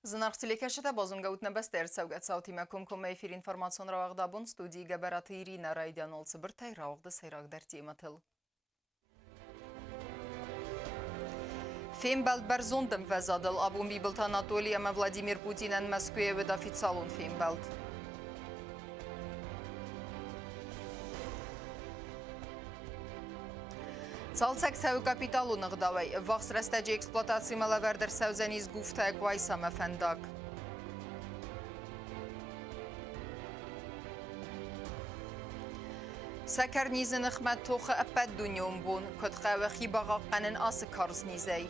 Զնարխցիլիքաշետը բոզունգաուտ նբեստ երցավգած սաուտի մեկում կոմ էֆիր ինվորմացիոն ռավաղդաբուն ստուդիի գաբարատı Իրինա Ռայդյան olsı bir tay ravağda seyrak dertiye matıl. Феймбелд берзондым везадыл абун бибылт Анатолия ма Владимир Путинен Москве вед официалун Феймбелд. Салцак сәу капиталу нығдавай. Вақс рәстәжі эксплуатации малавердер сәузәниз гуфта әквайсам әфәндак. Сәкәр низін ұқмәт тоқы әпәд дүниум бұн. Көтқә вәхи бағаққанын асы қарыз низәй.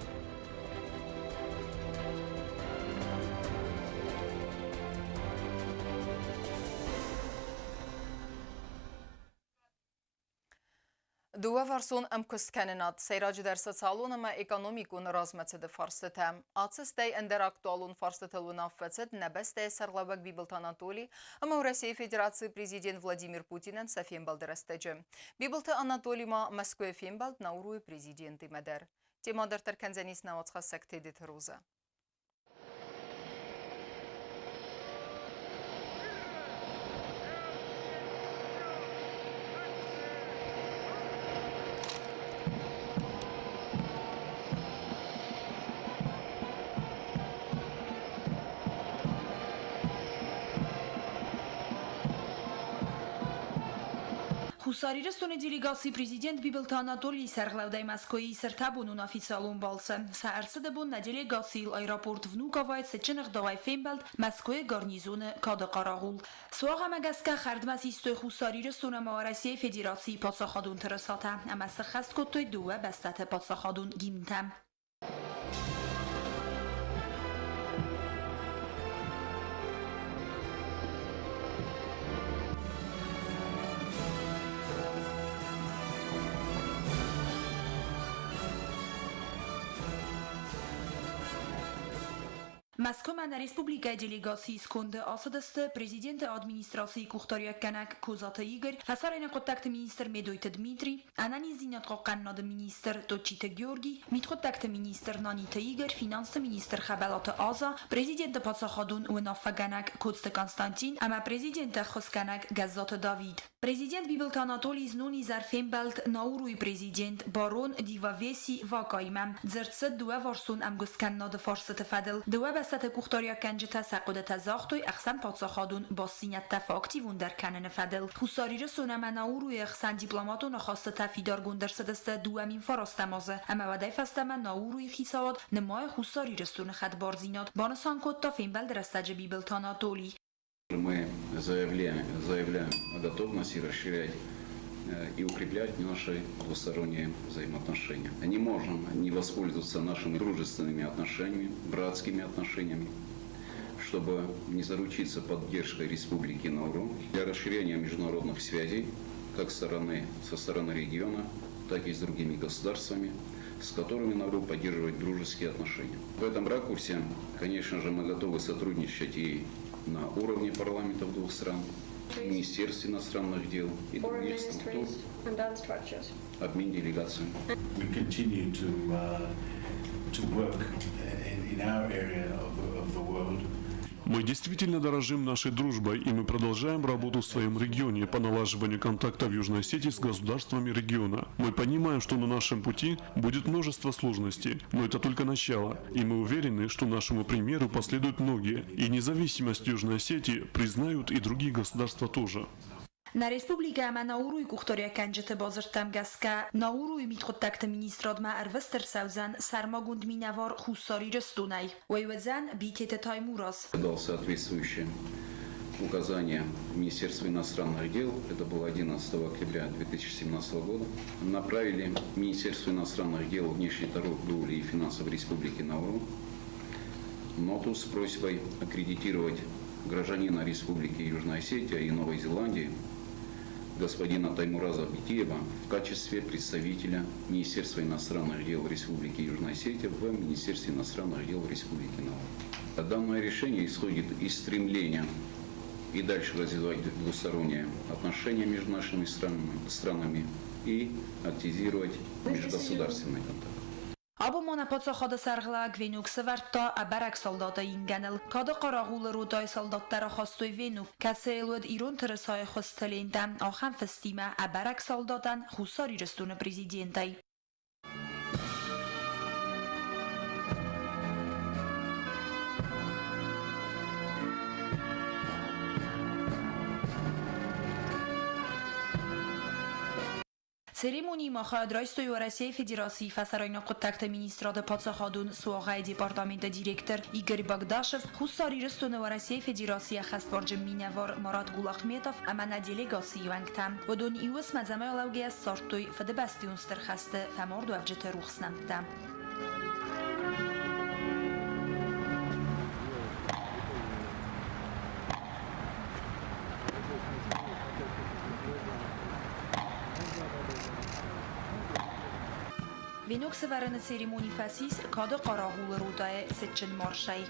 Dua varsun am kuskenenat seyracı derse salon ama ekonomikun razmetede farsletem. Atsız dey ender aktualun farsletelun affetset nebes dey serlavak Bibilt Anatoli ama Rusya Federasyası Prezident Vladimir Putin'en Safenbald resteci. Bibilt Anatoli ma Moskva Fenbald nauruy prezidenti meder. Temadır terkenzenis na otsxa sektedet ruza. Հուսարիրը ստոնի դիլիգացի президент Bibilt Anatoli սերղլավդայ Մոսկոյի սրտաբունուն официалун балсы. Սարսը դեբուն նա դիլիգացիլ այրապորտ վնուկավայt սեչնղ դավայ Ֆենբելդ Մոսկոյի գարնիզոնը կադը կարաղուլ. Սուաղ ամագասկա խարդմաս իստոյ հուսարիրը ստոնը Մավարասիի Ֆեդերացիի պացախադուն թրսատա. Ամասը խաստ կոտոյ դուը բաստատը պացախադուն գիմտամ. Մոսկվան ռեսպուբլիկայի դելեգացիի սկոնդը ասադստը президенты администрации Кухтарьяканак Козата Игорь, հասարենը կոտակտը министр Մեդոյտը Դմիտրի, Անանի զինատყողկաննոդը министр Տոչիտը Գյորգի, Միտխոտակտը министр Նանիտը Իգոր, ֆինանսը министр Խաբալատը Ազա, президенты Պացախադուն ու Նավագանակ Կոստը Կոնստանտին, ամա президенты Խոսկանակ Գազոտը Դավիթ. Президент Bibilt Anatoli znuni zar Fenbeld naurui президент Baron Divavesi Vakayma. Zertse dua varsun am guskannadı farsıtı fadıl. Dua basatı Kuxtaryakanjıta saqudet zaxtoy axsan patsaxadun basinyatta faktivun der kanını fadıl. Husarire sonama naurui axsan diplomatun xasta tafidar gundersıdıstı dua min farastamazı. Ama vaday fastama naurui xisavad nemay husarire sonu xad barzinat. Banasan kotta Fenbeld rastacı Bibilt Anatoli. Мы заявляем о готовности расширять и укреплять наши двусторонние взаимоотношения. Не можем не воспользоваться нашими дружественными отношениями, братскими отношениями, чтобы не заручиться поддержкой Республики Науру для расширения международных связей как со стороны региона, так и с другими государствами, с которыми Науру поддерживает дружеские отношения. В этом ракурсе, конечно же, мы готовы сотрудничать и на уровне парламентов двух стран, Министерств иностранных дел и других структур, обмен делегациями. We continue to work in our area of the world. Мы действительно дорожим нашей дружбой, и мы продолжаем работу в своем регионе по налаживанию контактов в Южной Осетии с государствами региона. Мы понимаем, что на нашем пути будет множество сложностей, но это только начало, и мы уверены, что нашему примеру последуют многие, и независимость Южной Осетии признают и другие государства тоже. На республика ама наурui Kuxtaryakanjıta bazırtam gaska naurui mitxottakta ministradma arvester sauzan sarmagund minavar хусариры стунай. Уайвадзан битете таймурас. Дал соответствующее указание Министерства иностранных дел, это было 11 октября 2017 года, направили Министерству иностранных дел, внешней торговли и финансов Республики Науру ноту с просьбой аккредитировать гражданина Республики Южная Осетия и Новой Зеландии господина Таймураза Битиева в качестве представителя Министерства иностранных дел Республики Южная Осетия в Министерстве иностранных дел Республики Науру. Данное решение исходит из стремления и дальше развивать двусторонние отношения между нашими странами и активизировать межгосударственные контакты. Або мона подсохада саргла гвенук севарта абарак солдата ингенел. Када قراغول رودای солдаттара خواستوی وینو کسی الود ایرون ترسای خستلینتن آخم فستیمه ابرک солдатан خساری رستون پریزیدینتای. Церемонии махад Райстою России Федерации фасарайна контакта министрада подсахадун суагай департамента директор Игорь Багдашев хусари растуна России Федерации хасбарджи минавар Марат Гулахметов амана делегации вангтам ودون иус мазамай лавгия сортой фадебастиунстер хасте фаморду авджета рухснамтам. Венок севарен церемонии фасис када قراغول رودای سچن مارشای.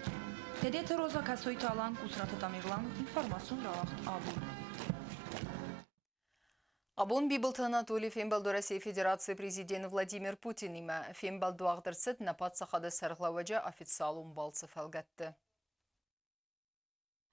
تدیت روزا کسوی تالان کسرات تامیرلان информацион راخت آبون. Абон бибылты Анатолий Фембалду России Федерации президент Владимир Путин име Фембалду ағдырсыд напад сақады сарғлауаджа официалун балцев әлгәтті.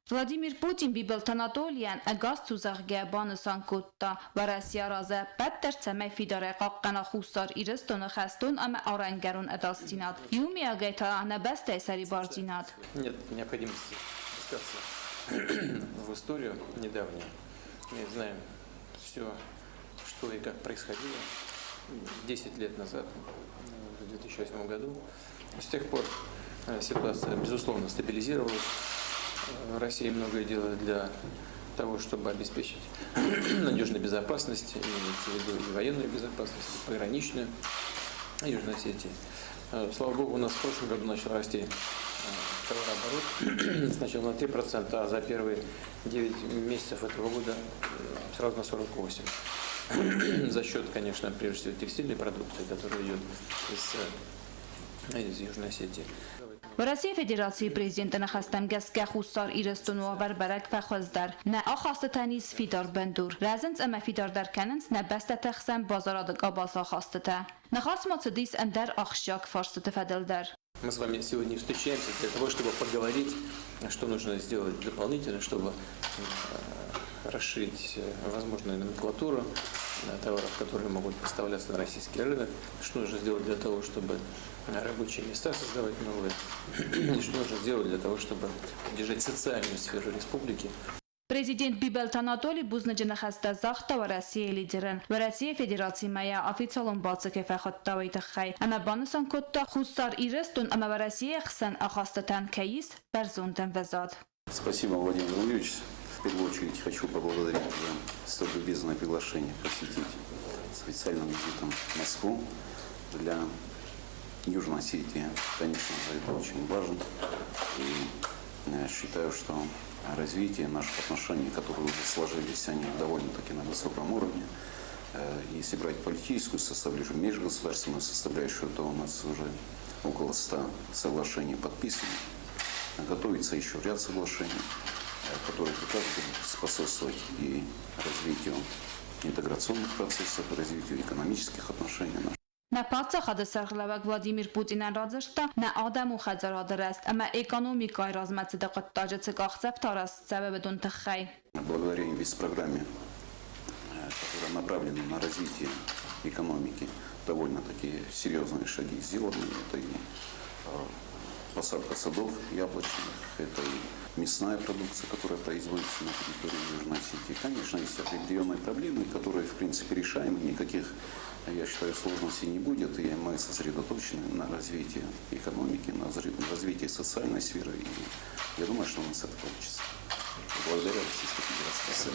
Vladimir Putin bibelt Anatolian agast tuzarge banusan kutta و Rusya raza بدتر تمه فیداره قاقنا خوستار ایرستون خستون اما آرنگرون اداستیناد یومی اگیتا نبسته سری بارزیناد. Нет необходимости спускаться в историю недавнюю. Мы знаем все, что и как происходило 10 лет назад, в 2008 году. С тех пор ситуация, безусловно, стабилизировалась. Россия многое делает для того, чтобы обеспечить надежную безопасность, имеется в виду и военную безопасность, и пограничную Южной Осетии. Слава богу, у нас в прошлом году начал расти товарооборот сначала на 3%, а за первые 9 месяцев этого года сразу на 48%. За счет, конечно, прежде всего текстильной продукции, которая идет из Южной Осетии. و Россия Федерации президента نخستم گسگه خوستار ایرستون و بربرک فخوزدر نه آخواست تنیز فیدار بندور رزنز اما فیدار در کننز نه بسته تخسم بازارادک آباسا خواسته تا نخواست مصدیس اندر آخشاک فارسته فدل در. Мы с вами сегодня встречаемся для того, чтобы поговорить, что нужно сделать дополнительно, чтобы расширить возможную номенклатуру товаров, которые могут поставляться на российский рынок, что нужно сделать для того, чтобы рабочие места создавать новые, и что нужно сделать для того, чтобы поддержать социальную сферу республики. Президент Бибелт Анатолий Бузнеджи نخسته زاخته و Россия لیدرن و Россия Федерации مایا официалон балцы кефе خطاوی تخی اما بانسان کتا خوستار ایرستون اما و Россия خسن اخواستتن کیس برزوندن وزاد. Спасибо, Владимир Владимирович. В первую очередь хочу поблагодарить за столь любезное приглашение посетить специальным визитом Москву. Для Южной Осетии, конечно же, это очень важно. И я считаю, что развитие наших отношений, которые уже сложились, они довольно-таки на высоком уровне. Если брать политическую составляющую, межгосударственную составляющую, то у нас уже около 100 соглашений подписано. Готовится еще ряд соглашений, которые как раз будут способствовать и развитию интеграционных процессов, и развитию экономических отношений. نه پاتsa خود سرخلوک ولادیمیر پوتین رازشتا نه آدم و خزرادر است اما экономикой размат дакат тажет сагахцев тарас себеб дун тхай. Благодаря инвестпрограмме, которая направлена на развитие экономики, довольно-таки серьезные шаги сделаны. Это и посадка садов яблочных, это и мясная продукция, которая производится на территории Южной Осетии. Конечно, есть определенные проблемы, которые, в принципе, решаемы. Никаких, я считаю, сложностей не будет. И мы сосредоточены на развитии экономики, на развитии социальной сферы. И я думаю, что у нас это получится. Благодаря Российской Федерации.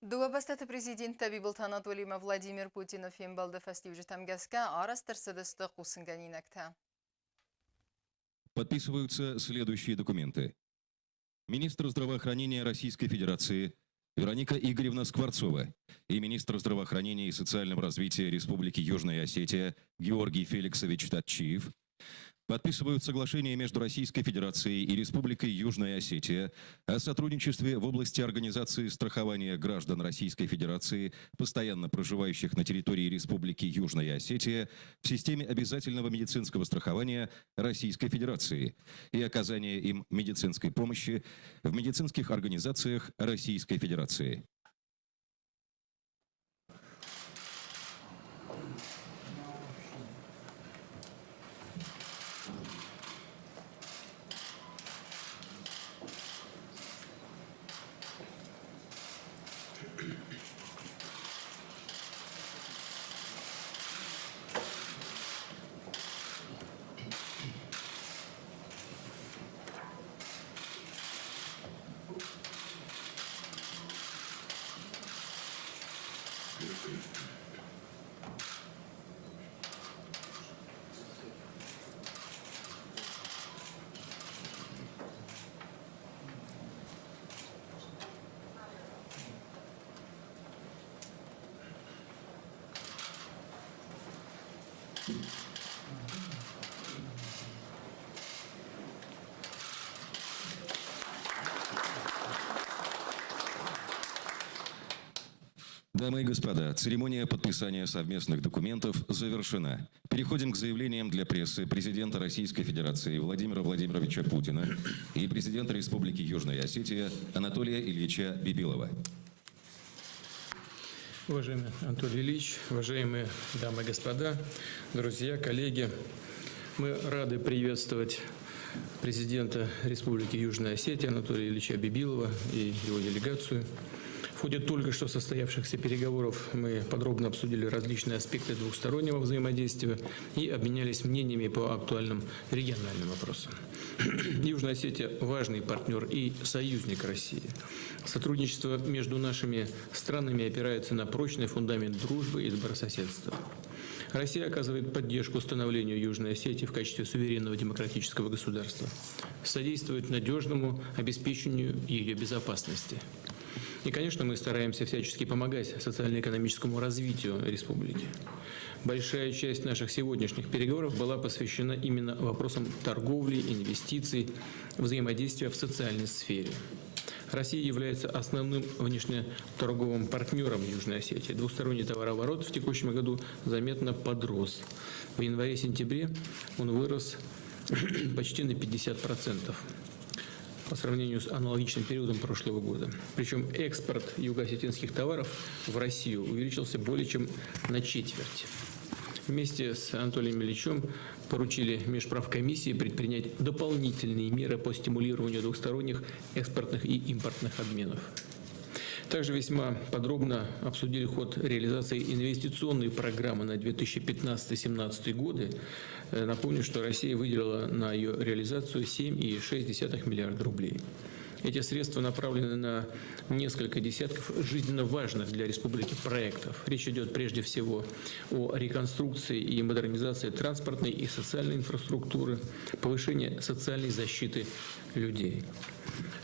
Дуабастаты президента Бибылт Анатолий Владимир Путин Фембалды фестивжи тамгаска арастыр сыдысты кусынганинекта. Подписываются следующие документы. Министр здравоохранения Российской Федерации Вероника Игоревна Скворцова и министр здравоохранения и социального развития Республики Южная Осетия Георгий Феликсович Татчиев Подписывают соглашение между Российской Федерацией и Республикой Южная Осетия о сотрудничестве в области организации страхования граждан Российской Федерации, постоянно проживающих на территории Республики Южная Осетия, в системе обязательного медицинского страхования Российской Федерации и оказания им медицинской помощи в медицинских организациях Российской Федерации. Дамы и господа, церемония подписания совместных документов завершена. Переходим к заявлениям для прессы президента Российской Федерации Владимира Владимировича Путина и президента Республики Южная Осетия Анатолия Ильича Бибилова. Уважаемый Анатолий Ильич, уважаемые дамы и господа, друзья, коллеги, мы рады приветствовать президента Республики Южная Осетия Анатолия Ильича Бибилова и его делегацию. В ходе только что состоявшихся переговоров мы подробно обсудили различные аспекты двухстороннего взаимодействия и обменялись мнениями по актуальным региональным вопросам. Южная Осетия – важный партнер и союзник России. Сотрудничество между нашими странами опирается на прочный фундамент дружбы и добрососедства. Россия оказывает поддержку становлению Южной Осетии в качестве суверенного демократического государства, содействует надежному обеспечению ее безопасности. И, конечно, мы стараемся всячески помогать социально-экономическому развитию республики. Большая часть наших сегодняшних переговоров была посвящена именно вопросам торговли, инвестиций, взаимодействия в социальной сфере. Россия является основным внешнеторговым партнером Южной Осетии. Двусторонний товарооборот в текущем году заметно подрос. В январе-сентябре он вырос почти на 50%. По сравнению с аналогичным периодом прошлого года. Причем экспорт юго-осетинских товаров в Россию увеличился более чем на четверть. Вместе с Анатолием Ильичем поручили Межправкомиссии предпринять дополнительные меры по стимулированию двухсторонних экспортных и импортных обменов. Также весьма подробно обсудили ход реализации инвестиционной программы на 2015-2017 годы. Напомню, что Россия выделила на ее реализацию 7,6 миллиарда рублей. Эти средства направлены на несколько десятков жизненно важных для республики проектов. Речь идет прежде всего о реконструкции и модернизации транспортной и социальной инфраструктуры, повышении социальной защиты людей.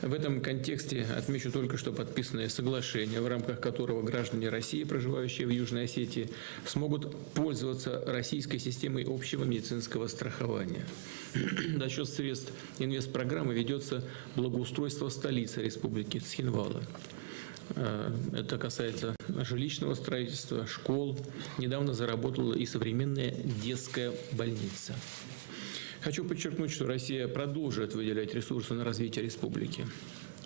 В этом контексте отмечу только что подписанное соглашение, в рамках которого граждане России, проживающие в Южной Осетии, смогут пользоваться российской системой общего медицинского страхования. За счет средств инвестпрограммы ведется благоустройство столицы республики Цхинвала. Это касается жилищного строительства, школ. Недавно заработала и современная детская больница. Хочу подчеркнуть, что Россия продолжит выделять ресурсы на развитие республики.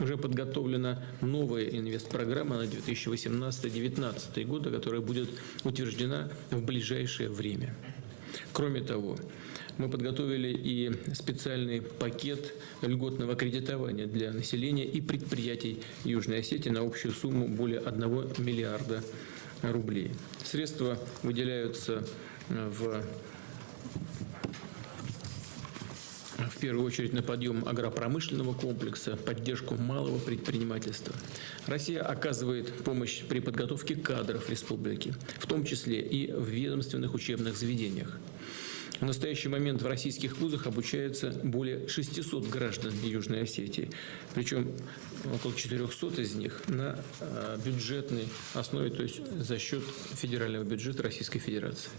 Уже подготовлена новая инвестпрограмма на 2018-2019 годы, которая будет утверждена в ближайшее время. Кроме того, мы подготовили и специальный пакет льготного кредитования для населения и предприятий Южной Осетии на общую сумму более 1 миллиарда рублей. Средства выделяются в первую очередь на подъем агропромышленного комплекса, поддержку малого предпринимательства. Россия оказывает помощь при подготовке кадров республики, в том числе и в ведомственных учебных заведениях. В настоящий момент в российских вузах обучается более 600 граждан Южной Осетии, причем около 400 из них на бюджетной основе, то есть за счет федерального бюджета Российской Федерации.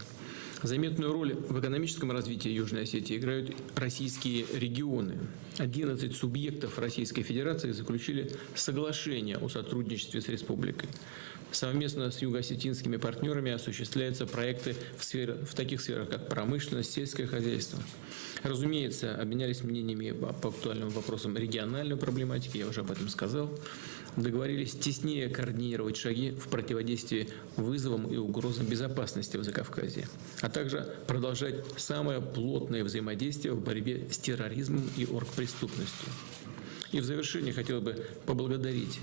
Заметную роль в экономическом развитии Южной Осетии играют российские регионы. 11 субъектов Российской Федерации заключили соглашение о сотрудничестве с республикой. Совместно с юго-осетинскими партнерами осуществляются проекты в таких сферах, как промышленность, сельское хозяйство. Разумеется, обменялись мнениями по актуальным вопросам региональной проблематики, я уже об этом сказал. Договорились теснее координировать шаги в противодействии вызовам и угрозам безопасности в Закавказье, а также продолжать самое плотное взаимодействие в борьбе с терроризмом и оргпреступностью. И в завершение хотел бы поблагодарить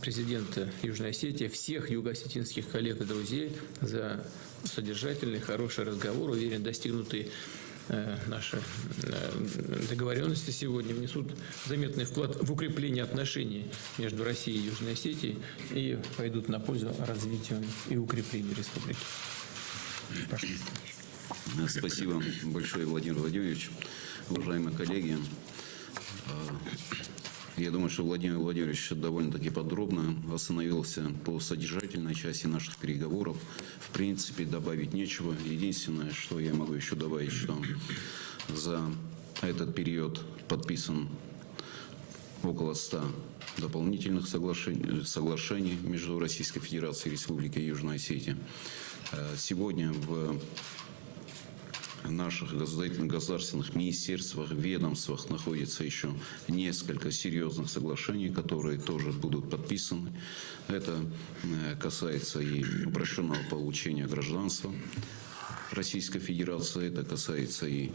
президента Южной Осетии, всех юго-осетинских коллег и друзей за содержательный, хороший разговор. Уверен, достигнутые наши договоренности сегодня внесут заметный вклад в укрепление отношений между Россией и Южной Осетией и пойдут на пользу развитию и укреплению республики. Пожалуйста. Спасибо большое, Владимир Владимирович. Уважаемые коллеги, я думаю, что Владимир Владимирович довольно-таки подробно остановился по содержательной части наших переговоров. В принципе, добавить нечего. Единственное, что я могу еще добавить, что за этот период подписан около 100 дополнительных соглашений между Российской Федерацией и Республикой Южная Осетия. Сегодня в наших государственных министерствах, ведомствах находится еще несколько серьезных соглашений, которые тоже будут подписаны. Это касается и упрощенного получения гражданства Российской Федерации, это касается и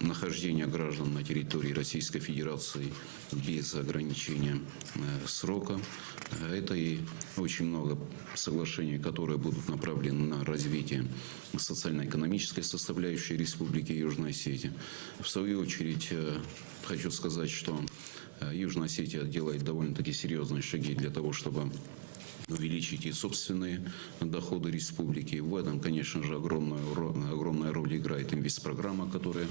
нахождения граждан на территории Российской Федерации без ограничения срока. Это и очень много соглашений, которые будут направлены на развитие социально-экономической составляющей Республики Южная Осетия. В свою очередь, хочу сказать, что Южная Осетия делает довольно-таки серьезные шаги для того, чтобы увеличить и собственные доходы республики. В этом, конечно же, огромная роль играет инвестпрограмма, которая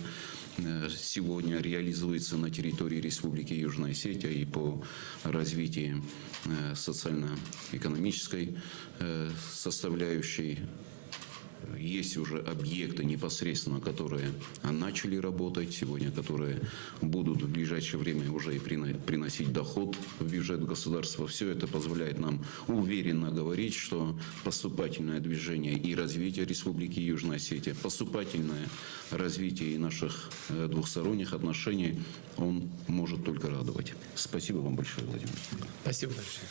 сегодня реализуется на территории Республики Южная Осетия и по развитию социально-экономической составляющей. Есть уже объекты непосредственно, которые начали работать сегодня, которые будут в ближайшее время уже и приносить доход в бюджет государства. Все это позволяет нам уверенно говорить, что поступательное движение и развитие Республики Южная Осетия, поступательное развитие и наших двухсторонних отношений, он может только радовать. Спасибо вам большое, Владимир. Спасибо большое.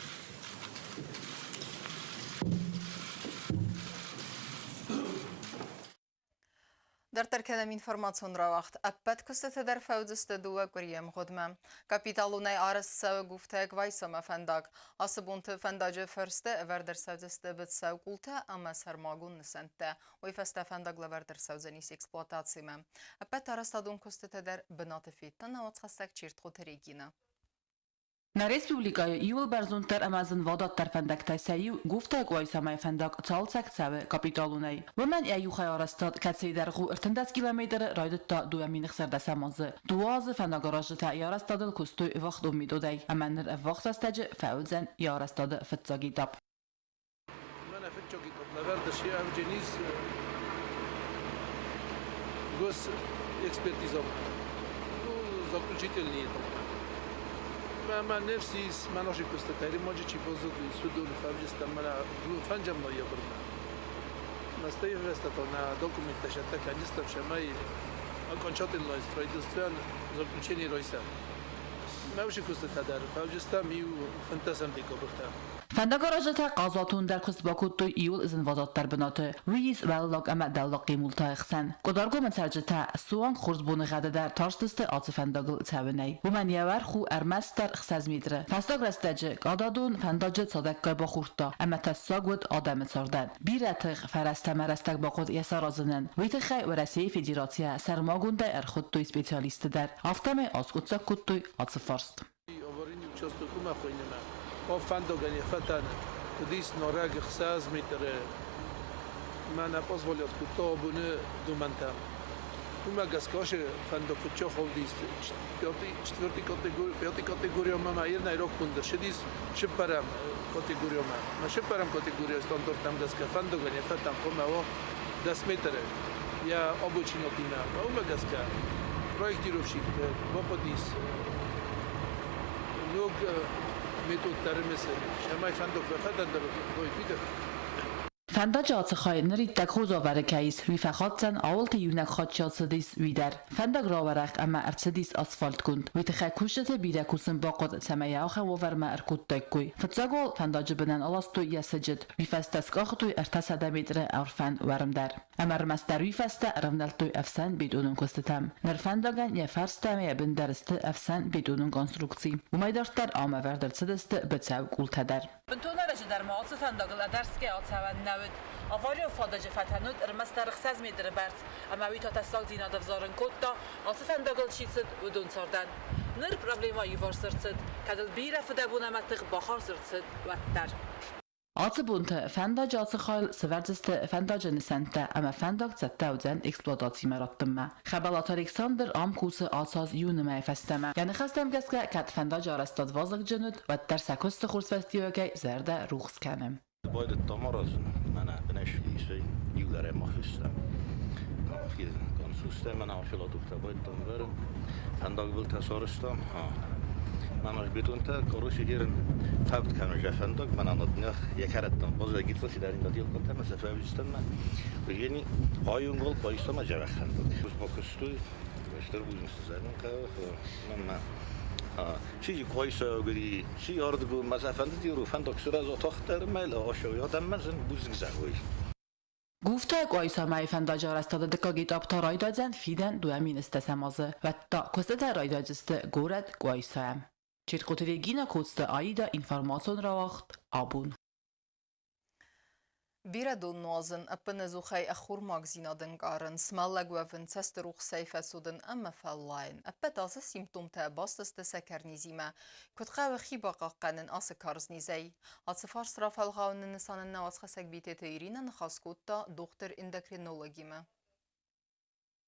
در ترکدم اینفورماسیون را وقت اپت کست در فوزست دو کریم خودم کپیتالونای آرس سو گفته وایسام فندق آسبونت فنداج فرسته وردر سوزست بد سو قلته اما سرماگون نسنته وی فست فندق لوردر سوزنیس اکسپلواتاسی من اپت آرستادون کست در بنات فیتن نوات خستک چیرت خود ریگینه Na Respublikaya iul berzunter amazın vadat fendek tejszejú, guftek vajszamely fendek calcek ceve kapitalunai. Women juhaj arasztat kecédergú 10 kilométerre rajdotta dueminik szerdeszemazı. Duazı fendagarajta jarasztadıl kusztő vaxt ummidodai. Amenner vaxtasztege feudzen jarasztadı fıtsagitap. Mana fıtsagitap naverda şey avceniz gos ekspertizom. Bu zaključitelni ما نفسي ما نوشي كوستاتاري موجي تشي بوزو سودو نفاجستا مانا فانجم نو يبرنا نستيف вестатона документа така нистам шамай окончательно строительство заключение ройса ماوشي كوستاتار فاجستا ميو فانتازم ديكوبرتا Fendagarajata qazatun der kust bakuttu iul izin vadattar binatı. Viz vallak ama dallaqi multaixsan. Qodargo mesajata suan xurzbuni gada der tarstiste atı fendagıl çavinay. Bu man yavar xu ermastar xsaz midre. Fastag rastaji qadadun fendajı sadaqqa baxurta. Ama tasagud adam sardan. Bir atıq farastama rastak baqud yasarazının. Vitixay ve Rasiya Federasiya sarmagunda erxuttu spesyalisti der. Aftame asqutsa kuttu atı farst. Ovorini uçasto kuma xoynema. O fandoganie fatane. Kudis norag xsaz mitre. Mana pozvoljot kuto bunu dumantam. Uma gaskoše fandokutčo hovdis. Pjoti kategorijo mama jedna rok kunder. Šedis šiparam kategorijo mama. Ma šiparam kategorijo standard tam gaska fandoganie fatam koma o досметра. Я обучен отдина. Умагаска. Проектировщик. Бопадис. Нуг метод тармесе. Шамай фандок фадан дар бойтида. Фандаж ацхай нритак хозавар кайс вифахатсан аулт юнак хатчасдис видер фандаг раверак اما ارتديس اسفالت كنت ويتخكوشته بيدكوسن باقد سمايا خوفر ما اركوت تاكوي فتزاغول فنداج بنن الاستو يسجد ويفاستسقاختو ارتسد متر ارفن ورمدر امر مستر ويفاست رمدلتو افسن بدون كستتم نرفنداغن يفرستم بندرست افسن بدون كونسترukcji ومايدرتر ام وردرتسدست بتساو قولتدر بنتونرش در ماعص فنداغل درسكي اتساون نود آواری فادج فتنود ارمس در خساز میدر برد اما وی تا تسلاق دینا دفزارن کتا آصف انداغل چیزد و دون سردن نر پرابلیما یوار سرسد کدل بیره فدبونه متق بخار سرسد و در Atsebunte fandaj atsekhal severtste fandaj nesente ama fandag 7000 eksploatatsiya marattımma. Khabalat Alexander amkuse atsaz yunuma festeme. Yani khastem gaska kat fandaj arastad vazık janud ve der sakost khurs festiyoge zerde ruhs kanem. Beide tamarazın mana beneşliyse yıllara mahfistem. Fiz konsustem mana aşıladık tabaytam verim. Fandag bil tasarıstam. Mana betonta koruş yerin fabt kanı jafandag mana nadnah yakarattam. Bazı gitse sidarin diyal konta mesafe istem. Ve yani ayın gol bayıstama javakhandag. Biz bakustu işte bu sizlerin ka mana چیزی کویسه وگری چی آردگو مسافت دیرو فندق سراز اتاختر مال آشو یادم مزن بوزن زغوی گفته قایسا مای فنداج arastada dikkat apta raydacen fiden duamin istesemazı ve ta kostete raydacıste goret qaysam. Çirkotelgina kodste ayda informasyon rawaxt abun. Biradun nozen appenezukhay akhur magzinaden garen smallagwaven cesteruk seifesuden amma fallain appetas symptom ta bastaste sekernizime kutqaw khibaqaqanen askarznizay atsfar strafalgawnen sanen nawas khasek bitete khaskutta doktor endokrinologime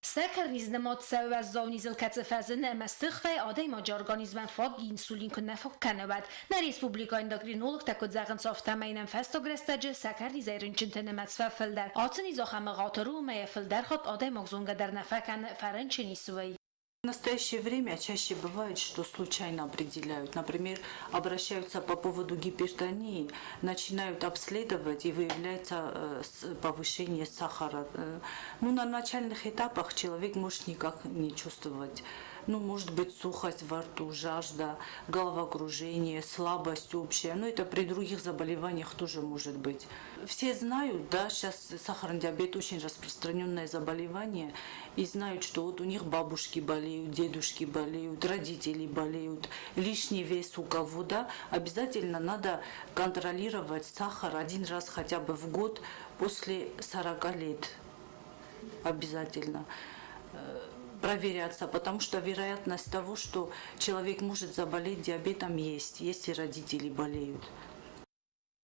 سكر نماد سو از زونیزل کتفازن مستخفی آدای ماج ارگانیزم فاگ اینسولین که نفق کنود نه ریسپوبلیکا اندوکرینولوگ تکود زغن صافتا مینم فستوگرستاج سکر نیزایرن چنتن متصفه فلدر آتن نیزا خمه غاطرو میا فلدر خود آدای مغزونگه در نفکن فرنچنی سوی В настоящее время чаще бывает, что случайно определяют. Например, обращаются по поводу гипертонии, начинают обследовать и выявляется повышение сахара. На начальных этапах человек может никак не чувствовать. Может быть сухость во рту, жажда, головокружение, слабость общая. Это при других заболеваниях тоже может быть. Все знают, да, сейчас сахарный диабет очень распространенное заболевание, и знают, что вот у них бабушки болеют, дедушки болеют, родители болеют, лишний вес у кого, да, обязательно надо контролировать сахар один раз хотя бы в год после 40 лет. Обязательно проверяться, потому что вероятность того, что человек может заболеть диабетом есть, если родители болеют.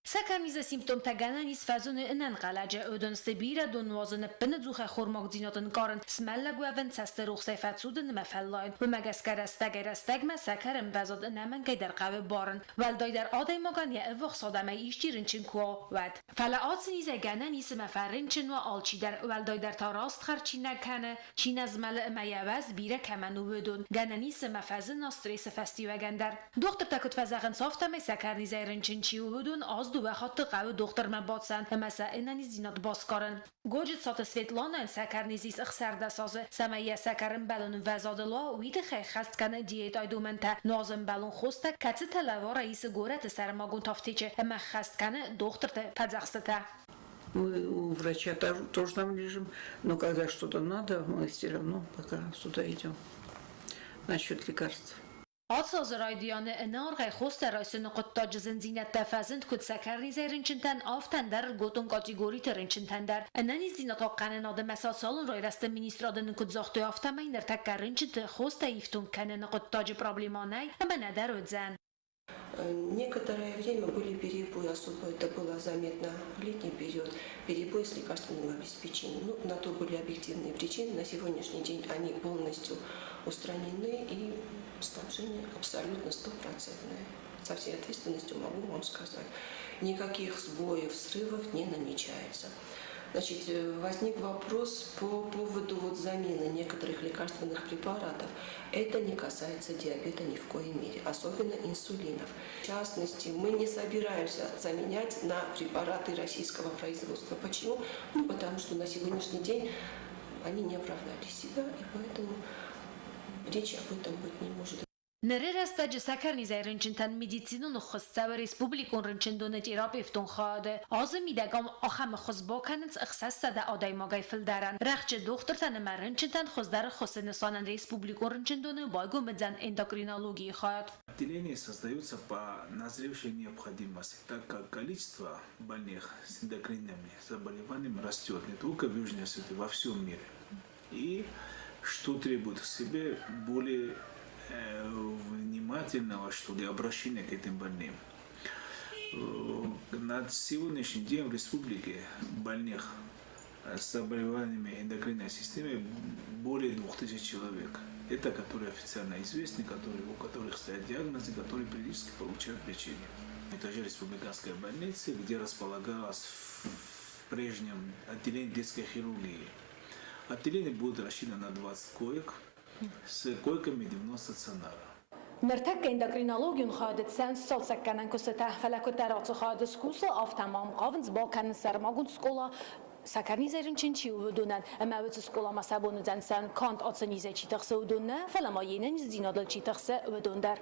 سكر نیز سیمپتوم تگانه نیز فزون انن قلعه اودنست بیره دون وازن بندزوخه خورماگ زیناتن کارن سمله گوون سست روخ سیفت سودن مفلاین و مگسکر استگر استگمه سکرم وزاد نمن که در قوه بارن ولدای در آدای مگان یا اوخ صادمه ایشتیرن چین کوا ود فلعات نیز گانه نیز مفرن چین و آلچی در ولدای در تاراست خرچی نکنه چین از مل میوز بیره کمنو بدون گانه نیز مفزن استرس فستی و گندر دکتر تکت فزاقن صافتم سکر نیز ایرن چی و بدون آز و خاطر قوی دختر من بادسن مثلا اینانی زینات باز کارن گوجت سات سویتلانا سکر نیزیس اخسر دسازه سمیه سکرم بلون وزادلا وید خی خست کنه دیت ایدومنته نازم بلون خوسته کتی تلوا رئیس گورت سرماگون تافتیچه اما خست کنه دختر ته پدزخسته Мы у врача тоже там лежим, но когда что-то надо, мы все равно пока сюда идем. Насчет лекарств. آساز رایدیان انار غی خوست رایسن قطاج زنزینت تفزند کد سکر نیزه رنچنتن آفتن در گوتون کاتیگوری ترنچنتن در انانی زینت آقانن آده مسا سالون رای رست مینیسترادن کد زاخته آفتمین در تکر رنچنت خوست ایفتون کنن قطاج پرابلیمانه اما ندر ودزن Некоторое время были перебои, особо это было заметно в летний период, перебои с лекарственным обеспечением. На то были объективные причины. На сегодняшний день они полностью устранены и снабжение абсолютно стопроцентное. Со всей ответственностью могу вам сказать. Никаких сбоев, срывов не намечается. Значит, возник вопрос по поводу вот замены некоторых лекарственных препаратов. Это не касается диабета ни в коей мере, особенно инсулинов. В частности, мы не собираемся заменять на препараты российского производства. Почему? Ну, потому что на сегодняшний день они не оправдали себя, и поэтому речи об этом быть не может. Նրեր աստաճ սակարնիզայ ռնչնտան մեդիցինուն խսծավը ռեսպուբլիկոն ռնչնդոնը ճիրապիվտուն խադը ազը միդագամ ախամը խզբոքանից ըխսասա դա ադայ մագայ ֆլդարան ռախճը դոքտորտանը մա ռնչնտան խոզդары խոսենեսանան ռեսպուբլիկոն ռնչնդոնը բայգո մեդзан эндокринологии хат. Отделения создаются по назревшей необходимости, так как количество больных с эндокринными заболеваниями растет не только в Южной Осетии, во всем мире. И что требует к себе более внимательного, что ли, обращения к этим больным. На сегодняшний день в республике больных с заболеваниями эндокринной системы более 2000 человек. Это которые официально известны, у которых стоят диагнозы, которые периодически получают лечение. Это же республиканская больница, где располагалась в прежнем отделении детской хирургии. Отделение будет рассчитано на 20 коек с койками 90 стационара. مرتك اندوكرينولوژیون خادت سن سال سکنن کست تحفلک و درات خاد سکوس آف تمام قاونز با کن سرماگون سکولا سکرنی زرین چنچی و دونن اما وقت سکولا مسابون زن سن کانت آتنیزه چی تخصه و دونه فلما ینن زینادل چی تخصه و دوندر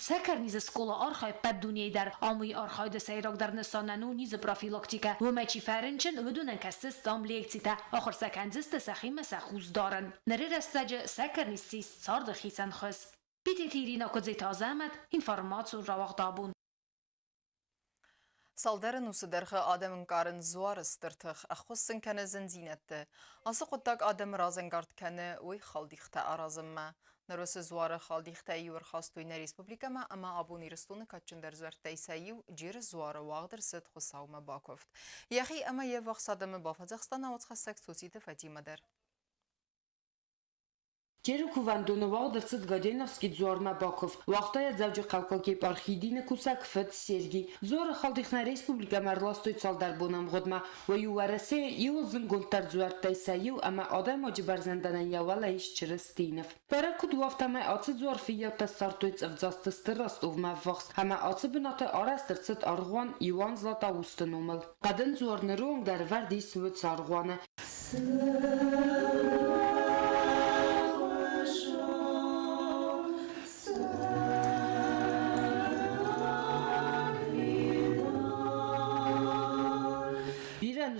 سکرنیز سکولا آرخای پد دنیای در آموی آرخای د سیراک در نساننو نیز پروفیلاکتیکه و مچی فرنچن و دونن کست استام لیکتیته آخر سکنزست سخیم سخوز دارن نری رستج سکرنیز سیست سارد خیسن خس بیتی تیرینا کدزی تازمت informaciju ravaqdabun. Салдарын усыдырғы адамын қарын зуарыстыртық аққосын кәні зінзинетті. Асы құттақ адам разынғард кәні ой қалдиқта аразымма. Нұрысы зуары қалдиқта үйір қастойна республикама, ама абуны рыстуны качындар зуартай сайу жері зуары вағдыр сыт құсауымы бақовд. Яхи ама евақсадымы Бафазақстан ауытқасақ социеті Фатимадар. Ջերու քուվանդոնը վաղդրցըտ գադենավսկի ձորմա բակով, վաղտայա ձավջը խալկալքի պարխիդինը կուսակ վտ սերգի, զորը խալդիխնա ռեսպուբլիկա մարլաստոյ ծալդար բոնամ ғոդմա, վայու վարասե իու զնգոնտար ձուարտայ սայու, ամա ադայ մոջի բարզանդանան явала իշ չրստինով։ Պարակուտ ուավտամայ ացը ձոր ֆիյավտա սարտոյց ավձաստը ստրաստ ովմա վաղս, համա ացը բնատը արաստրցըտ արղուան իուան զլատա ուստնոմըլ։ Կադն ձորներու ոնգդար վարդիս վծ արղուանը։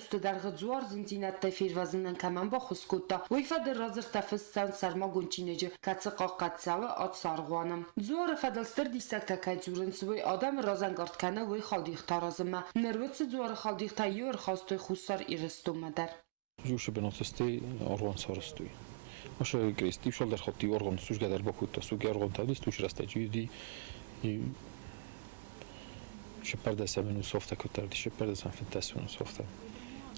Ուստը դարգը ձուար զինցինատ տեֆիրվազն ընկաման բա խուսկոտա, ոյֆադը ռազր տաֆս սան սարմա գոնչինեջը, կացը կաղկացավը ատ սարգուանım. Ձուարը ֆադալստր դիսակ տակայ ձուրնց ոյ adam ռազան գարտկանը ոյ խալդիղ տարազımա, նրվոցը ձուարը խալդիղ տա յուր խաստոյ խուսար իրստոմադար. Ժուշը բնոտստի օրգոն սարստոյ. Մաշը կրիստի շալդար խոտի օրգոն սուժ գադար բակուտա, սուգի օրգոն տալիս տուշ ռաստաջույդի շպարդասամենու սոֆտա կոտարդի, շպարդասան սոֆտա.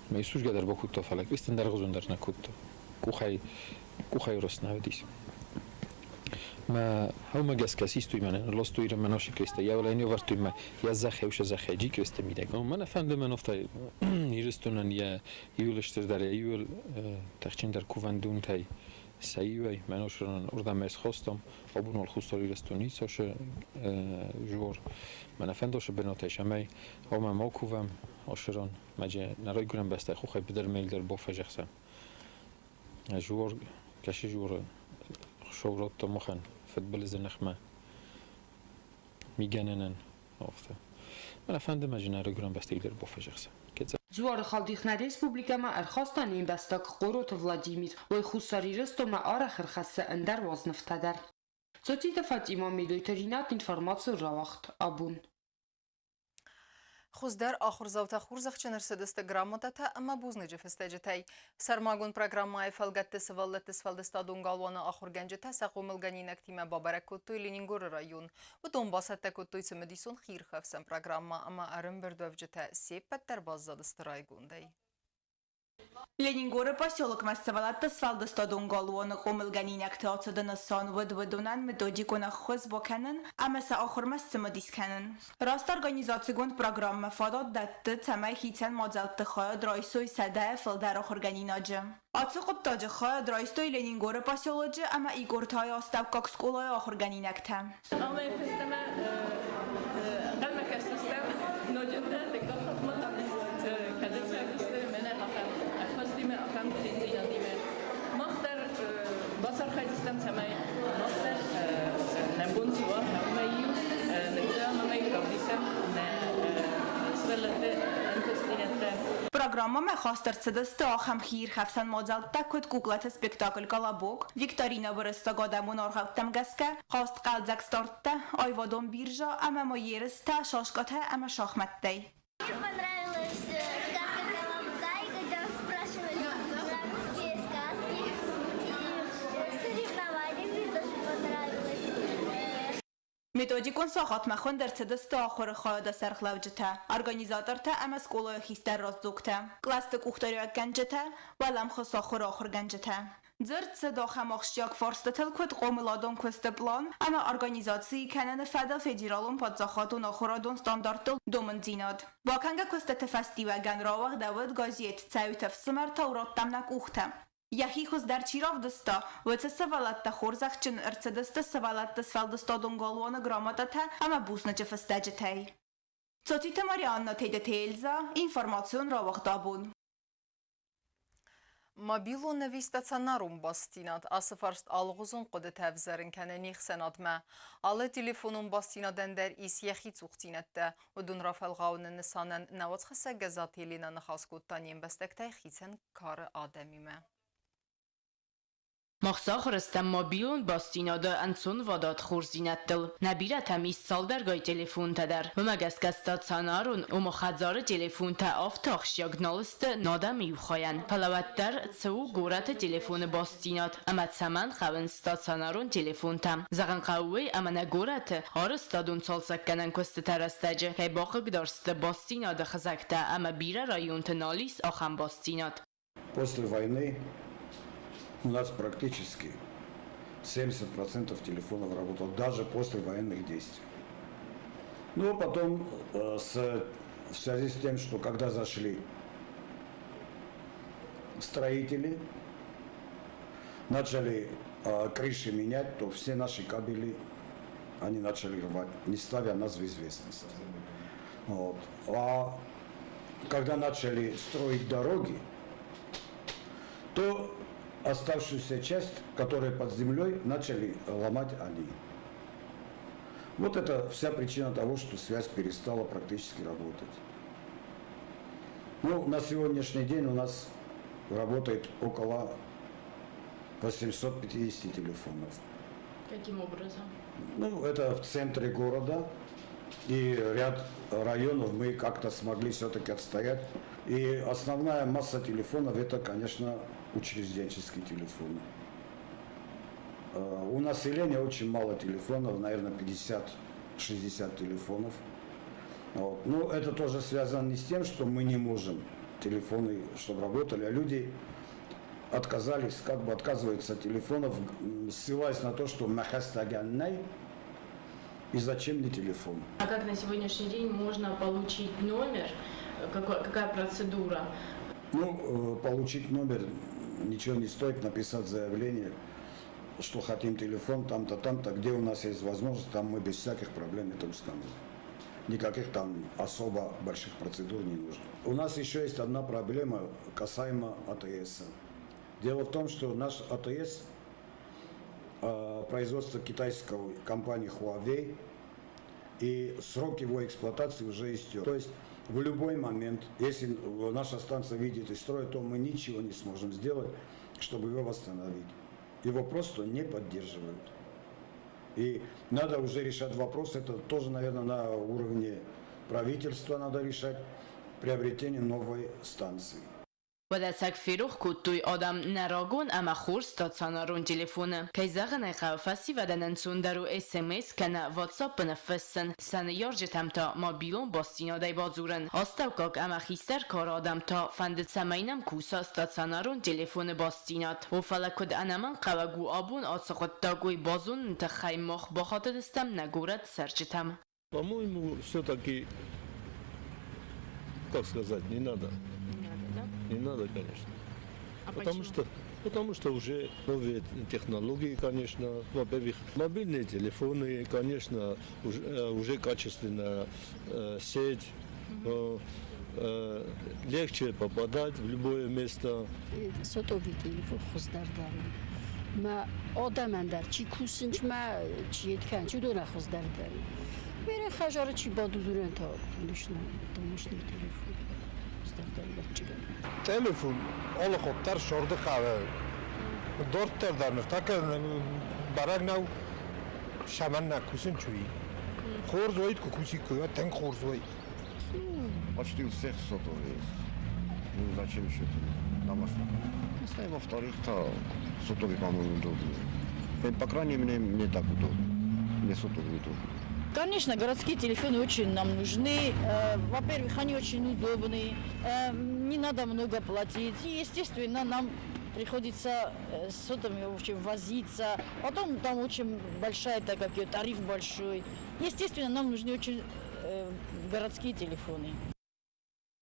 Მე სულ გადარბოქუტო ფალაკის სტანდარტიზონდარ ნაკუტო კუხაი როსნავდის მა ჰაუმაგასკას ისტუიმან ლოსტუირ მანოში კრისტა იავლაინი ვარტუიმა იაზახევშა ზახეჯი კრისტა მიდაგ მანა ფანდემანოფთა ირესტონანია იულეშტერდარია იულ ტახჩინდარ კუვანდუნთაი საიუაი მანოშრან ორდამეს ხოსტომ ობუნოლ ხუსტორი რესტონი სოშე ჟორ მანა ფანდოშე ბენოთეშა მე ომა მოკუვამ اشران مجه نرای گرم بسته خو خیلی بدر میل در بافه جخسم جور کشی جور شورات تا مخن فوتبال زنخمه میگننن افته من افنده مجه نرای گرم بسته در بافه جخسم Ձուարը խալդիխնա ռեսպուբլիկամա արխաստանի բաստակ ყորոթ Վլադիմիր ոյ խուսարի ռստոմա արա խրխասը ընդար ոզնվտադար Ծոցիտը Ֆատիմա Մեդոյթերինատ ինֆորմացիա რავախտ աբուն Խուզդար ախորզավտա խուրզախչներ սդստը գրամատատա ամա բուզնիջը ֆստեջտայ Սարմագուն պրոգրամմայ ֆալգատտես վալլետես ֆալդստադուն գալվանը ախորգանջտա սախոմլգանինակ թիմա բաբարակոտույ Լենինգոր ռայոն ու Դոնբասատակոտույ սմդիսուն խիրխավսան պրոգրամմա ամա արմբերդովջտա սեպատտար բազզադստրայ գունդայ Ленингоры поселок Массавалатта свалды стадун галуаны қомылганинек театыдыны сан выдвыдунан методикуна хыз боканын, амаса ахыр массымы дисканын. Раст организациягон программа фадат датты тамай хитен мадзалты хая драйсой саде фылдар ахырганинажы. Атсы құттажы хая драйстой Ленингоры поселоджы, ама игортай астав как сколай ахырганинекте. Программа мехастырцыдысты ахам хир хавсан модзалтта көт куклаты спектакль колобок, Викторина вырыста годамун архавтам гаска, хаст қалдзак стартта, айвадон биржа, ама моерыста, шашката, ама шахматтай. Мне понравилась сказка «Колобка», и когда спрашивали про все сказки, и соревнования мне тоже понравилось. Методикон сахат махон дерцедысты ахыры хаяда сархлавджыта, организаторта ама сколая хистер раздукта, класты кухтаря ганджыта, валам хос ахыр ахыр ганджыта. Дзырцы дахам ахшяк фарстатыл көт қомыладон көсті план, ама организации кәнәні фәді федералун падзахатун ахырадун стандартыл домын зинад. Баканга көсті фестивал ганравах давыд газет цәютәв сымар таураттамнак ухта. Яхи хуздар чиравдыста, вëце савалатта хорзахчын ырцыдысты савалатты сфалдыстадун галуаны грамотата, ама бусначы фестәджетей. Цотита Марианна тейде тейлза, информацион равах дабун. Мобилу неви стационарум бастинат, асыфарст алғызун қоды тәвзәрін кәнәнех сәнадма. Алы телефонун бастинаден дәр ис яхи цуқтинетті. Удун Рафал ғауны нысанын наватқысы газат елінаны қаскуттанен бәстәктай хитсен кары адамиме. Махсах рыстам мобилун бастинаdı ансон вадат хурзинаттыл. Набира тамис салдаргай телефон тадар. Вмагаска стационарун умахадзары телефон та автахш ягналысты надам юхаян. Палаваттар цу гораты телефоны бастинат. Амат саман хавын стационарун телефон там. Заган қауы амана гораты арыстадун салсакканан көсті тарастажы. Кай бақы дарсты бастинады хазакта, ама бира районты налис ахам бастинат. После войны у нас практически 70% телефонов работало, даже после военных действий. Ну, потом, в связи с тем, что когда зашли строители, начали крыши менять, то все наши кабели, они начали рвать, не ставя нас в известность. Вот. А когда начали строить дороги, то оставшуюся часть, которая под землей, начали ломать они. Вот это вся причина того, что связь перестала практически работать. Ну, на сегодняшний день у нас работает около 850 телефонов. Каким образом? Ну, это в центре города, и ряд районов мы как-то смогли все-таки отстоять. И основная масса телефонов это, конечно, учрежденческие телефоны. У населения очень мало телефонов, наверное, 50-60 телефонов. Вот. Но это тоже связано не с тем, что мы не можем телефоны, чтобы работали, а люди отказались, как бы отказываются от телефонов, ссылаясь на то, что махастаганнай, и зачем мне телефон. А как на сегодняшний день можно получить номер? Какая процедура? Ну, получить номер ничего не стоит, написать заявление, что хотим телефон там-то, где у нас есть возможность, там мы без всяких проблем это установим. Никаких там особо больших процедур не нужно. У нас еще есть одна проблема касаемо АТС. Дело в том, что наш АТС, производство китайской компании Huawei, и срок его эксплуатации уже истек. То есть в любой момент, если наша станция видит из строя, то мы ничего не сможем сделать, чтобы его восстановить. Его просто не поддерживают. И надо уже решать вопрос, это тоже, наверное, на уровне правительства надо решать, приобретение новой станции. ودسك فيروخ كوتوي آدم نراغون اما خور ستاتسانارون تليفونه كي زغن خافسي ودنن سوندرو SMS كنا واتساب نفسن سن يارج تمتا موبيلون باستينا داي بازورن استوكاك اما خيستر كار آدم تا فند سمينم كوسا ستاتسانارون تليفون باستينات وفلكد انمن قوغو آبون آتساقت تاقوي بازون تخي مخ بخاطر دستم نگورد سرچتم. По-моему, все-таки, как сказать, не надо. Не надо, конечно. Потому что уже новые технологии, конечно, во-первых, мобильные телефоны, конечно, уже качественная сеть, легче попадать в любое место. Сотовый телефон хоздардарим. ما آدم در چی کوسنج ما چیت کن چی دو نخواست داریم میره خجاره چی با دورن تا نشنه تلفن استفاده بچه تلفن آل خودتر شورده خواه دورت تر در نفتا که برای نو شمن نکوسن چوی خورزوید که کوسی کویا تنگ خورزوید Почти у всех сотовые есть. Ну, зачем еще домашний? Оставим во-вторых, то сотовый, по-моему, удобнее. По крайней мере, мне так удобно. Мне сотовый удобно. Конечно, городские телефоны очень нам нужны. Во-первых, они очень удобны. Не надо много платить. И, естественно, нам приходится с сотовыми очень возиться. Потом там очень большая, так как тариф большой. Естественно, нам нужны очень городские телефоны.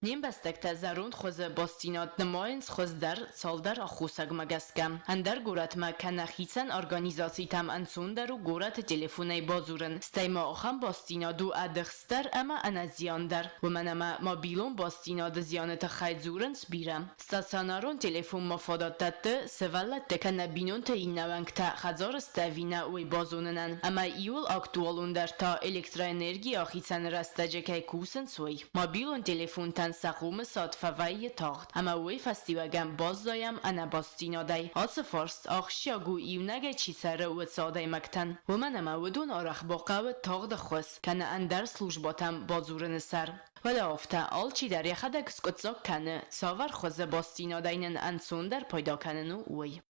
نیم بستک تزارون خوز باستینات نماینس خوز در سال در آخوسگ مگسکم. اندر گورت ما کنخیسن ارگانیزاسی تم انسون در و گورت تلفونی بازورن. استیما آخم باستینادو ادخستر اما انزیان در. و من اما موبیلون باستیناد زیانت خید زورن سبیرم. ستاسانارون تلفون مفادات تت سوالت تکن نبینون تا این نوانگ تا خزار استوینه وی بازوننن. اما ایول اکتوالون در تا الکترانرژی آخیسن رستجه که کوسن سوی. موبیلون تلفون سقوم صادفوی تاخت اما وی فستیوگم باز دایم انا باستینادای آس فارست آخشیاگو ایونگه چی سر و ساده مکتن و من اما ودون آرخ باقاو تاخت خوست کنه اندر سلوشباتم بازورن سر ولی افته آل چی در یخده کسکتزاک کنه ساور خوز باستیناداینن انسون در پیدا کننو وی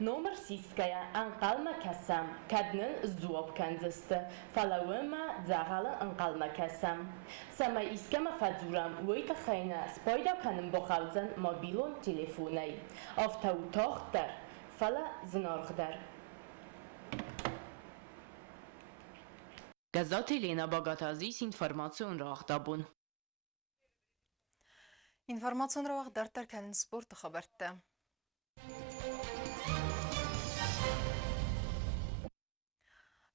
Номер сиская анқалма касам, каднын зуоб канзысты, фалауыма загалы анқалма касам. Сама искама фадзурам, уйта хайна, спойда каным боқалзан мобилон телефонай. Афтау тохтар, фала зынарғдар. Газеты Лена Богатазис информацион рахтабун. Информацион рахтдар тарканин спорт хабарта.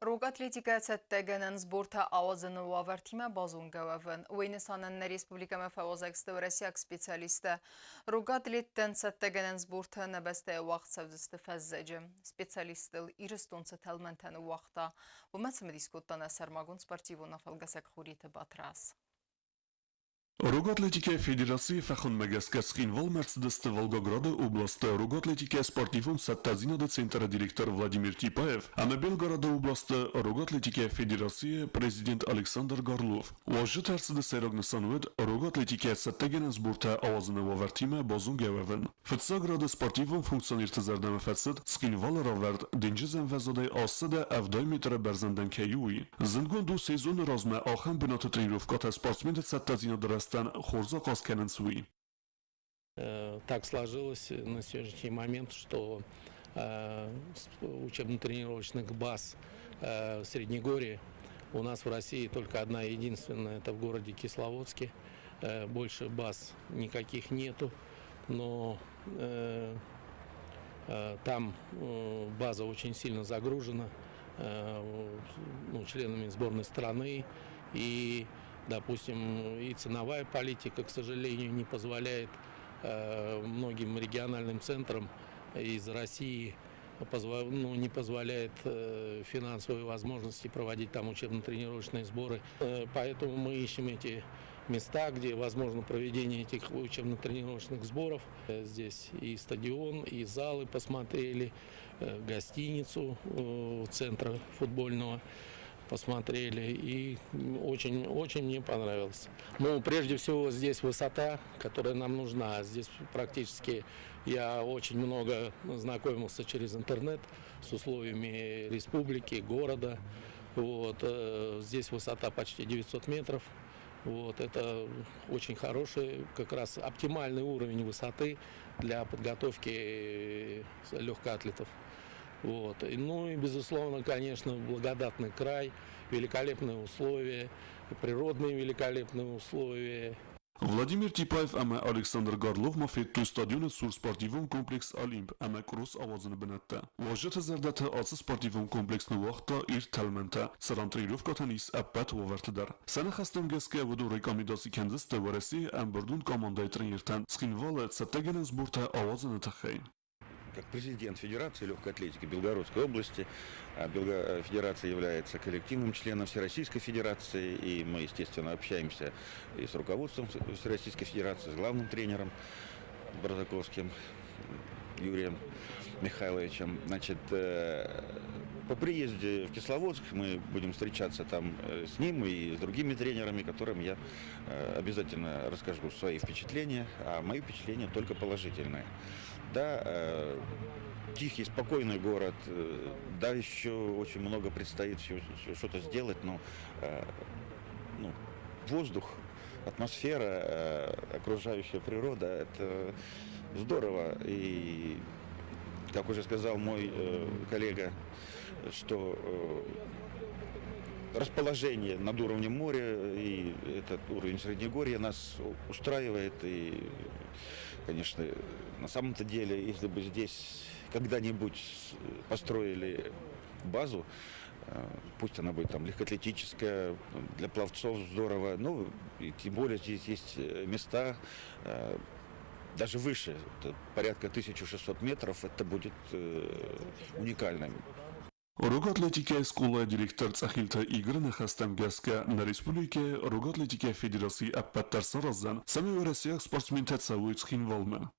روگ اتلتیکا ستگنن سبورتا آوازن و آورتیما بازون گوون وینسانن ریسپوبلیکا مفوازکست و رسیاک سپیسیالیسته روگ اتلتن ستگنن سبورتا نبسته وقت سوزست فزجم سپیسیالیستل ایرستون ستلمنتن وقتا و متسم دیسکوتان سرماگون سپارتیو نفلگسک خوریت باتراس. Ругатлетике Федерации Фахон Мегаскасхин Вол Мерседес Волгограда области Ругатлетике спортивун Саттазина до центра директор Владимир Типаев, а на Белгорода области Ругатлетике Федерации президент Александр Горлов. Уажы Мерседес Рогнасанует Ругатлетике Саттагенен сборта авазного вертиме базун гевевен. Фетсаграда спортивун функционирте зардам фетсет скин Вал Раверд Денджизен Везодай Асада Авдай метра Берзанден Каюи. Зингун ду сезон разме ахам бинат тренировката спортсмен Саттазина Так сложилось на сегодняшний момент, что учебно-тренировочных баз в Среднегорье у нас в России только одна единственная, это в городе Кисловодске. Больше баз никаких нету, но там база очень сильно загружена членами сборной страны, и допустим, и ценовая политика, к сожалению, не позволяет многим региональным центрам из России, не позволяет финансовые возможности проводить там учебно-тренировочные сборы. Поэтому мы ищем эти места, где возможно проведение этих учебно-тренировочных сборов. Здесь и стадион, и залы посмотрели, гостиницу центра футбольного. посмотрели, и очень мне понравилось. Ну, прежде всего, здесь высота, которая нам нужна. Здесь практически я очень много знакомился через интернет с условиями республики, города. Вот, здесь высота почти 900 метров. Вот, это очень хороший, как раз оптимальный уровень высоты для подготовки легкоатлетов. Вот. Ну и, безусловно, конечно, благодатный край, великолепные условия, природные великолепные условия. Վլադիմիր Տիպաև ամը Ալեքսանդր Գարլով մաֆետ դու ստադիոնը սուր սպորտիվում կոմպլեքս Ալիմպ ամը կրոս ավազնը բնատта. Վաժետը զարդատը ացը սպորտիվում կոմպլեքսնը վախտա իր թալմենտա սրանտրիլով կաթանիս ապատ վովարտդար. Սանը խաստեմ գեսկե վդու ռեկամիդասի կենզս տվարեսի ամբրդուն կամանդայ տրենիրտան սխինվալը ծտեգենն զբուրտը ավազնը թխեին. Как президент Федерации легкой атлетики Белгородской области, Федерация является коллективным членом Всероссийской Федерации, и мы, естественно, общаемся и с руководством Всероссийской Федерации, с главным тренером Барзаковским Юрием Михайловичем. Значит, по приезде в Кисловодск мы будем встречаться там с ним и с другими тренерами, которым я обязательно расскажу свои впечатления, а мои впечатления только положительные. Да, тихий, спокойный город, да, еще очень много предстоит что-то сделать, но воздух, атмосфера, окружающая природа, это здорово. И, как уже сказал мой коллега, что расположение над уровнем моря и этот уровень Среднегорья нас устраивает. И, конечно, на самом-то деле, если бы здесь когда-нибудь построили базу, пусть она будет там легкоатлетическая, для пловцов здорово, ну, и тем более здесь есть места даже выше, порядка 1600 метров, это будет уникальным. Ռոգ ատլետիկայի սկոլայի դիրեկտոր Ծախիլթը Իգրը նախաստեմ գասկա на республике Ռոգ ատլետիկայի федерации аппаттар саразан сами Россия спортсмен тацаует хинвалмен.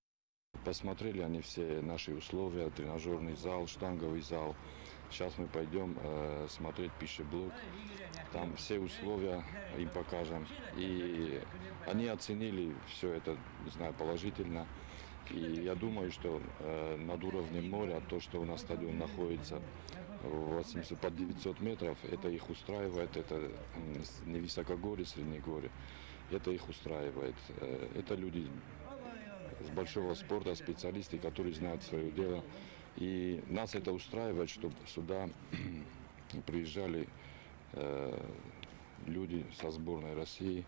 Посмотрели они все наши условия, тренажерный зал, штанговый зал. Сейчас мы пойдем смотреть пищеблок. Там все условия им покажем. И они оценили все это, не знаю, положительно. И я думаю, что над уровнем моря, то, что у нас стадион находится 80 под 900 метров, это их устраивает, это не высокогорье, среднегорье, это их устраивает. Это люди с большого спорта, специалисты, которые знают свое дело. И нас это устраивает, чтобы сюда приезжали люди со сборной России,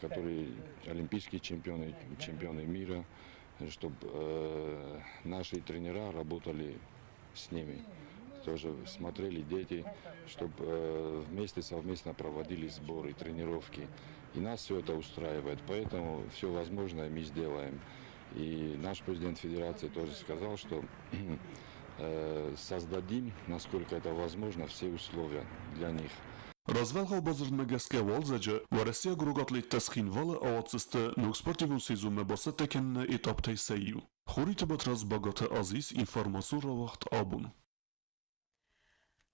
которые олимпийские чемпионы, чемпионы мира, чтобы наши тренера работали с ними. Тоже смотрели дети, чтобы вместе совместно проводили сборы, тренировки. И нас все это устраивает, поэтому все возможное мы сделаем. И наш президент Федерации тоже сказал, что создадим, насколько это возможно, все условия для них. Развалға базырын мәгәске валзаджы, Россия груг атлет тасхинвалы аватсысты нөк спортивун сезумы басы тәкенні этаптай сайю. Хуриты батраз багаты азиз информасура вақт абун.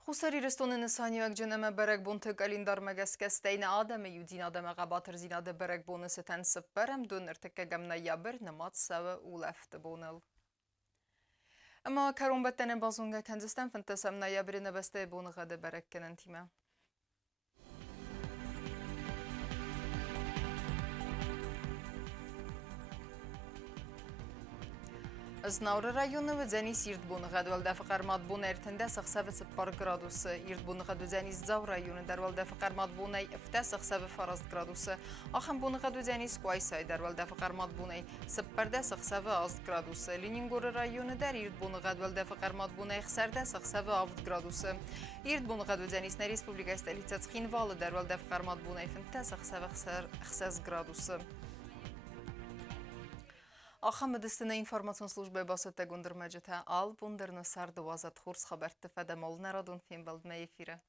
Խուսերի ռեստոնը նսանյակ ջնեմը բերեք բոնթը կալինդար մագասկե ստեյնը ադամը յուդին ադամը գաբատր զինադը բերեք բոնսը տեն սպերեմ դունր տկե գմնա յաբեր նմատ սավը ու լեվտը բոնել։ Ama karun bettene bazunga kendisten fıntesem na yabri nebeste bunu gade berek kenen time. Znavr rayonu ve Zeniz İrdbunu gadval defaqarmat bunu ertende 8 gradusu İrdbunu gadu Zeniz Zav rayonu derval defaqarmat bunu ifte 8 faraz gradusu axın bunu gadu Zeniz Kuaysay derval defaqarmat bunu seperde 8 az gradusu Leningor rayonu der İrdbunu gadval defaqarmat bunu xserde 8 avt gradusu İrdbunu gadu Zeniz Respublika stolica Tskhinvalı derval defaqarmat bunu ifte 8 gradusu Axam edistine informasyon slujbe basete gundr mecete al bundır nasar duvazat xurs xabert tefede molneradun film bald me efire.